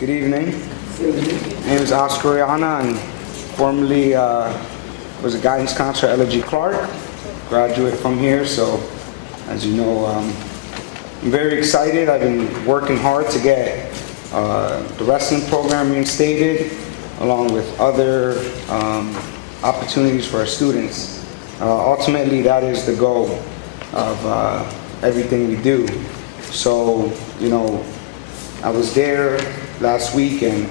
Good evening. My name is Oscar Rihanna, and formerly was a guidance counselor at LG Clark. Graduate from here, so as you know, I'm very excited. I've been working hard to get the wrestling program reinstated, along with other opportunities for our students. Ultimately, that is the goal of everything we do. So, you know, I was there last week, and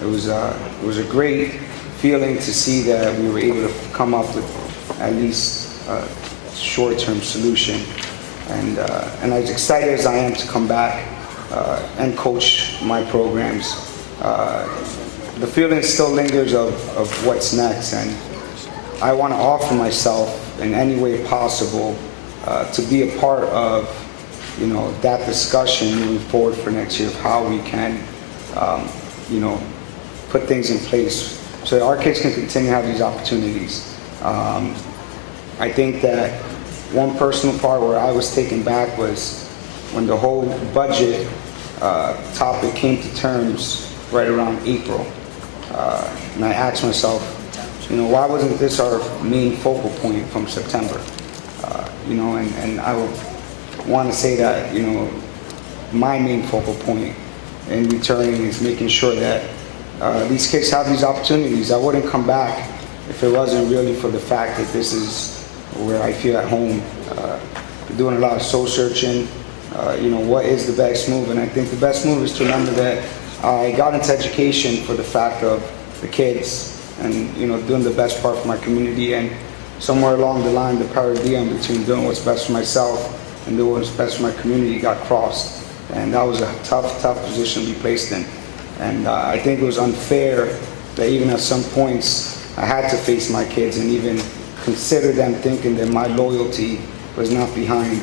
it was a great feeling to see that we were able to come up with at least a short-term solution. And as excited as I am to come back and coach my programs, the feeling still lingers of what's next, and I want to offer myself in any way possible to be a part of, you know, that discussion moving forward for next year of how we can, you know, put things in place so that our kids can continue to have these opportunities. I think that one personal part where I was taken back was when the whole budget topic came to terms right around April. And I asked myself, you know, why wasn't this our main focal point from September? You know, and I would want to say that, you know, my main focal point in returning is making sure that these kids have these opportunities. I wouldn't come back if it wasn't really for the fact that this is where I feel at home. We're doing a lot of soul searching. You know, what is the best move? And I think the best move is to remember that I got into education for the fact of the kids and, you know, doing the best part for my community. And somewhere along the line, the paradigm between doing what's best for myself and doing what's best for my community got crossed. And that was a tough position to be placed in. And I think it was unfair that even at some points I had to face my kids and even consider them thinking that my loyalty was not behind,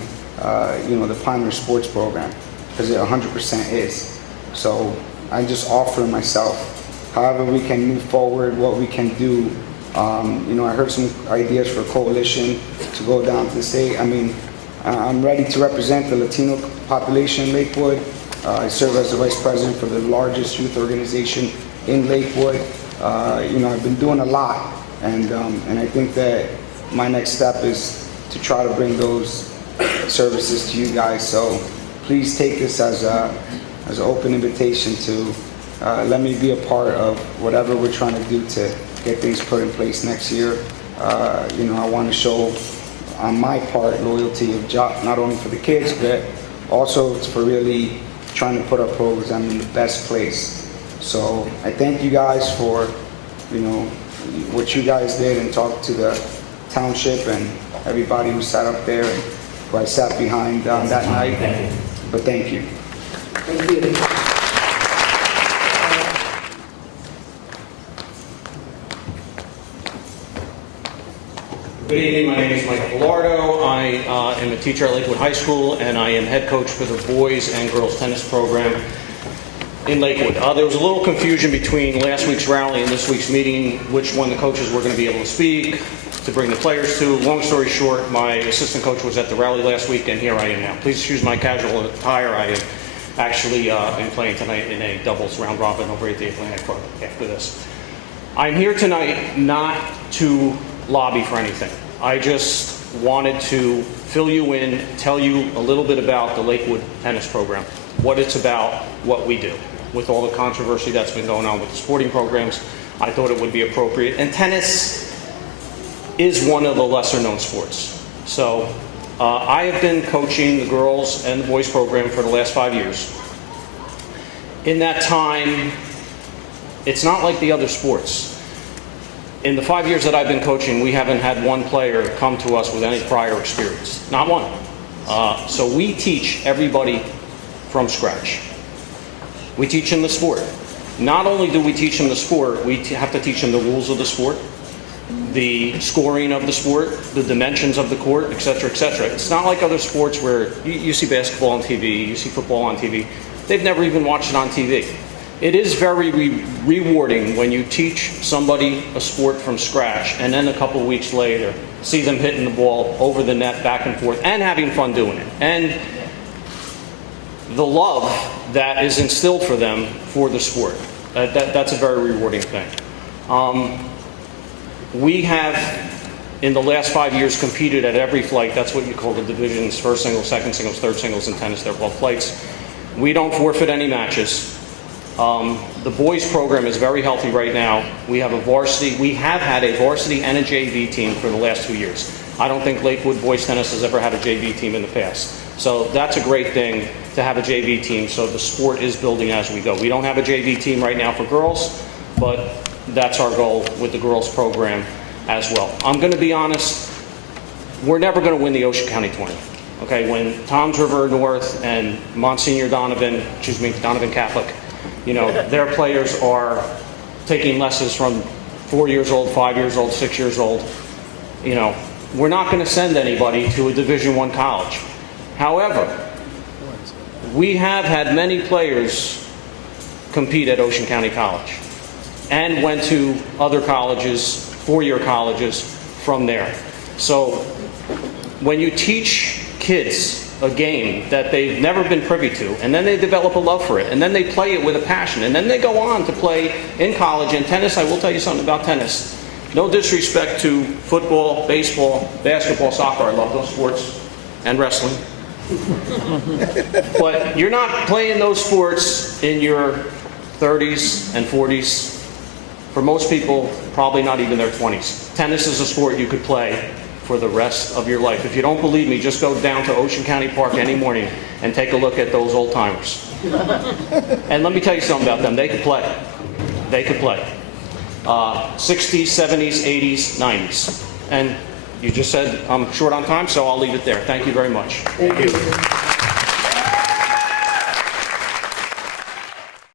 you know, the Pioneer Sports Program, because it 100% is. So I'm just offering myself, however we can move forward, what we can do. You know, I heard some ideas for a coalition to go down to the state. I mean, I'm ready to represent the Latino population in Lakewood. I serve as the vice president for the largest youth organization in Lakewood. You know, I've been doing a lot, and I think that my next step is to try to bring those services to you guys. So please take this as an open invitation to let me be a part of whatever we're trying to do to get things put in place next year. You know, I want to show on my part loyalty of job, not only for the kids, but also for really trying to put our program in the best place. So I thank you guys for, you know, what you guys did, and talk to the township and everybody who sat up there and who I sat behind that night. But thank you. Thank you. Good evening, my name is Mike Villardo. I am a teacher at Lakewood High School, and I am head coach for the boys and girls tennis program in Lakewood. There was a little confusion between last week's rally and this week's meeting, which one the coaches were going to be able to speak, to bring the players to. Long story short, my assistant coach was at the rally last week, and here I am now. Please excuse my casual attire. I am actually been playing tonight in a doubles round robin over at the Atlantic Club after this. I'm here tonight not to lobby for anything. I just wanted to fill you in, tell you a little bit about the Lakewood tennis program, what it's about, what we do. With all the controversy that's been going on with the sporting programs, I thought it would be appropriate. And tennis is one of the lesser known sports. So I have been coaching the girls and the boys program for the last 5 years. In that time, it's not like the other sports. In the 5 years that I've been coaching, we haven't had one player come to us with any prior experience. Not one. So we teach everybody from scratch. We teach them the sport. Not only do we teach them the sport, we have to teach them the rules of the sport, the scoring of the sport, the dimensions of the court, etc., etc. It's not like other sports where you see basketball on TV, you see football on TV. They've never even watched it on TV. It is very rewarding when you teach somebody a sport from scratch, and then a couple of weeks later see them hitting the ball over the net back and forth and having fun doing it. And the love that is instilled for them for the sport. That's a very rewarding thing. We have, in the last 5 years, competed at every flight. That's what you call the divisions: first singles, second singles, third singles in tennis. They're called flights. We don't forfeit any matches. The boys program is very healthy right now. We have had a varsity and a JV team for the last 2 years. I don't think Lakewood boys tennis has ever had a JV team in the past. So that's a great thing to have a JV team, so the sport is building as we go. We don't have a JV team right now for girls, but that's our goal with the girls program as well. I'm going to be honest, we're never going to win the Ocean County 20. Okay, when Toms River North and Monsignor Donovan Catholic, their players are taking lessons from 4 years old, 5 years old, 6 years old. We're not going to send anybody to a Division I college. However, we have had many players compete at Ocean County College and went to other colleges, four-year colleges from there. So when you teach kids a game that they've never been privy to, and then they develop a love for it, and then they play it with a passion, and then they go on to play in college. And tennis, I will tell you something about tennis. No disrespect to football, baseball, basketball, soccer. I love those sports, and wrestling. But you're not playing those sports in your 30s and 40s. For most people, probably not even their 20s. Tennis is a sport you could play for the rest of your life. If you don't believe me, just go down to Ocean County Park any morning and take a look at those old timers. And let me tell you something about them. They could play. They could play. 60s, 70s, 80s, 90s. And you just said I'm short on time, so I'll leave it there. Thank you very much. Thank you.